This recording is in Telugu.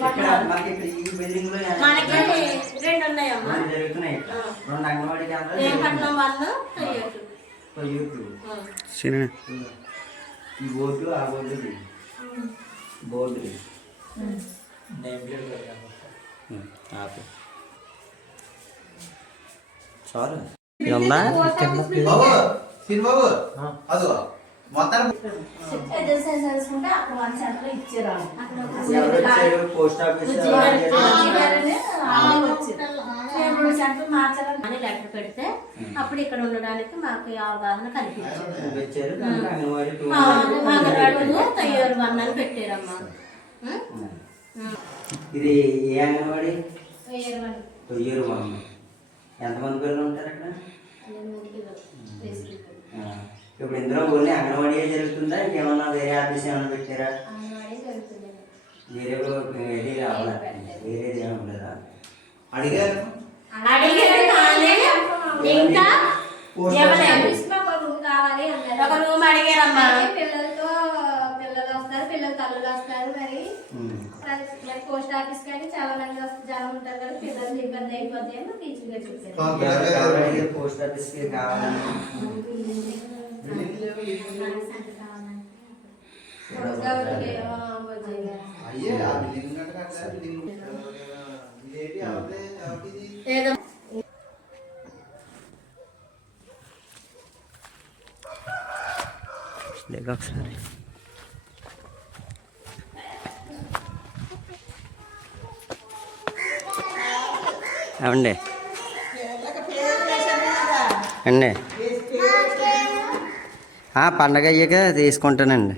మనకి రెండు ఉన్నాయమ్మా. జరుగుతున్నాయి అంగన్వాడీ కేంద్రాలు ఈ బోర్డు ఆ బోర్డు. బోర్డు ఉందా బాబు బాబు. అదిగో. Post office? రెండు సెంటర్ మార్చాలని అని లెటర్ పెడితే అప్పుడు ఇక్కడ ఉండడానికి మాకు అవగాహన కల్పించారు. అంగన్వాడీలో తయ్యారు వన్ అని పెట్టారమ్మా? ఇది ఏ అంగన్వాడీ? ఎంతమంది పిల్లలు ఉంటారు అక్కడ. ఇప్పుడు ఇందులో ఓన్లీ అంగన్వాడీ జరుగుతుందా? ఇంకేమన్నా వేరే ఆఫీస్ ఏమైనా పెట్టారా? వేరే ఏది రావాలా? వేరేది ఏమి ఉండదా? అడిగారు. ఒక రూమ్ కావాలి అడిగారమ్మా. పిల్లలతో పిల్లలు వస్తారు పిల్లల తల్లులు వస్తారు మరి. పోస్ట్ ఆఫీస్ కానీ చాలా మంది జనం ఉంటారు కదా పిల్లలు ఇబ్బంది అయిపోతాయి టీచర్ గారు చెప్పారు. ఎవరు కావాలి పోస్ట్ ఆఫీస్కి కావాలని? ఏదో లేక ఒకసారి అవండి అండి పండగ అయ్యాక తీసుకుంటానండి.